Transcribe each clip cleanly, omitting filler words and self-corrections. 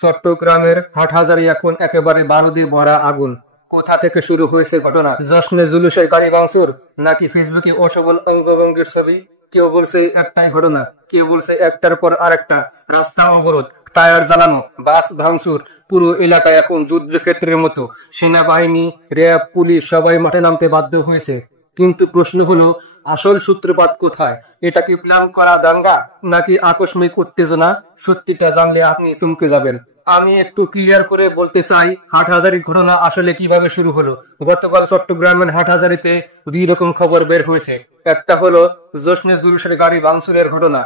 চট্টগ্রামের হাটহাজারী এখন একেবারে বারুদে ভরা আগুন। কোথা থেকে শুরু হয়েছে ঘটনা? জশ্নে জুলুসের গাড়ি ভাঙচুর, নাকি ফেসবুকে অসবল অঙ্গভঙ্গির ছবি? কেউ বলছে একটাই ঘটনা, কেউ বলছে একটার পর আরেকটা। রাস্তা অবরোধ, টায়ার জ্বালানো, বাস ভাঙচুর, পুরো এলাকায় এখন যুদ্ধক্ষেত্রের মতো। সেনাবাহিনী, র্যাব, পুলিশ সবাই মাঠে নামতে বাধ্য হয়েছে। কিন্তু প্রশ্ন হলো, আসল সূত্রপাত কোথায়? এটা কি প্ল্যান করা দাঙ্গা, নাকি আকস্মিক উত্তেজনা? সত্যিটা জানলে আপনি চমকে যাবেন। আমি একটু ক্লিয়ার করে বলতে চাই, হাটহাজারীর ঘটনা আসলে কিভাবে শুরু হলো। গতকাল চট্টগ্রামের হাটহাজারীতে দুই রকম খবর বের হয়েছে। একটা হলো জশ্নে জুলুসের গাড়ি ভাঙচুরের ঘটনা,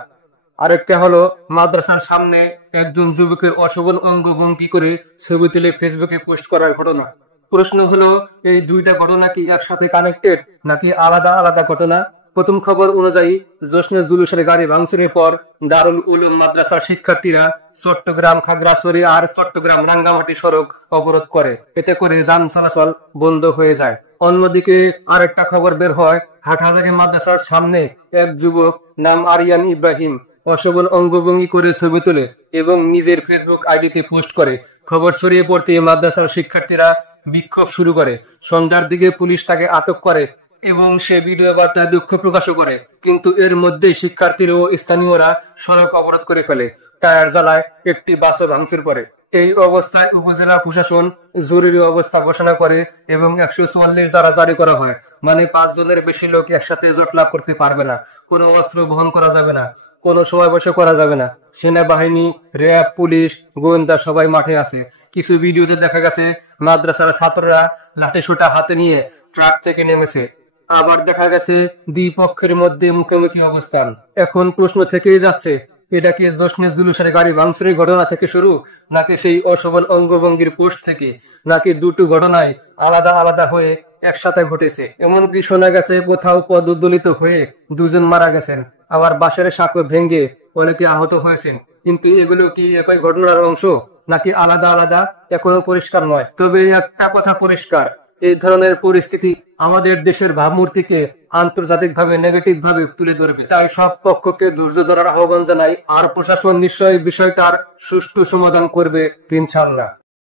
আরেকটা হলো মাদ্রাসার সামনে একজন যুবকের অসবল অঙ্গভঙ্গি করে ছবি তুলে ফেসবুকে পোস্ট করার ঘটনা। প্রশ্ন হলো, এই দুইটা ঘটনা কি একসাথে কানেক্টেড, নাকি আলাদা আলাদা ঘটনা? প্রথম খবর অনুযায়ী, জশ্নে জুলুসের গাড়ি ভাঙচুরের পর দারুল উলুম মাদ্রাসার শিক্ষার্থীরা চট্টগ্রাম খাগড়াছড়ি আর চট্টগ্রাম রাঙ্গামাটি সড়ক অবরোধ করে। এতে করে যান চলাচল বন্ধ হয়ে যায়। অন্যদিকে আরেকটা খবর বের হয়, হাটহাজারী মাদ্রাসার সামনে এক যুবক নাম আরিয়ান ইব্রাহিম অসবল অঙ্গভঙ্গি করে ছবি তোলে এবং নিজের ফেসবুক আইডিতে পোস্ট করে। খবর ছড়িয়ে পড়তে মাদ্রাসার শিক্ষার্থীরা বিক্ষোভ শুরু করে। সন্ধ্যার দিকে পুলিশ তাকে আটক করে এবং সে ভিডিও বার্তায় দুঃখ প্রকাশও করে। কিন্তু এর মধ্যেই শিক্ষার্থীরা ও স্থানীয়রা সড়ক অবরোধ করে ফেলে, টায়ার জ্বালায়, একটি বাসও ভাঙচুর করে। এই অবস্থায় উপজেলা প্রশাসন জরুরি অবস্থা ঘোষণা করে এবং 144 ধারা জারি করা হয়। মানে 5 জনের বেশি লোক একসাথে জটলা করতে পারবে না, কোনো অস্ত্র বহন করা যাবে না, কোনো সমাবেশও করা যাবে না। সেনাবাহিনী, র্যাব, পুলিশ, গোয়েন্দা সবাই মাঠে আছে। কিছু ভিডিওতে দেখা গেছে মাদ্রাসার ছাত্ররা লাঠিসোঁটা হাতে নিয়ে ট্রাক থেকে নেমেছে। আবার দেখা গেছে দুই পক্ষের মধ্যে মুখোমুখি অবস্থান। এখন প্রশ্ন থেকেই যাচ্ছে, এটা কি জশ্নে জুলুসের গাড়ি ভাঙচুরের ঘটনা থেকে শুরু, নাকি সেই অসবল অঙ্গভঙ্গির পোস্ট থেকে, নাকি দুটো ঘটনায় আলাদা আলাদা হয়ে একসাথে ঘটেছে? এমনকি শোনা গেছে কোথাও পদ উদ্দোলিত হয়ে দুজন মারা গেছেন, আবার বাঁশের সাঁকো ভেঙে অনেকে আহত হয়েছেন। কিন্তু এগুলো কি একই ঘটনার অংশ, নাকি আলাদা আলাদা, এখনো পরিষ্কার নয়। তবে একটা কথা পরিষ্কার, এই ধরনের পরিস্থিতি আমাদের দেশের ভাবমূর্তিকে আন্তর্জাতিকভাবে নেগেটিভ ভাবে তুলে ধরবে। তাই সব পক্ষকে ধৈর্য ধরার আহ্বান জানাই, আর প্রশাসন নিশ্চয়ই বিষয়টার সুষ্ঠু সমাধান করবে ইনশাআল্লাহ।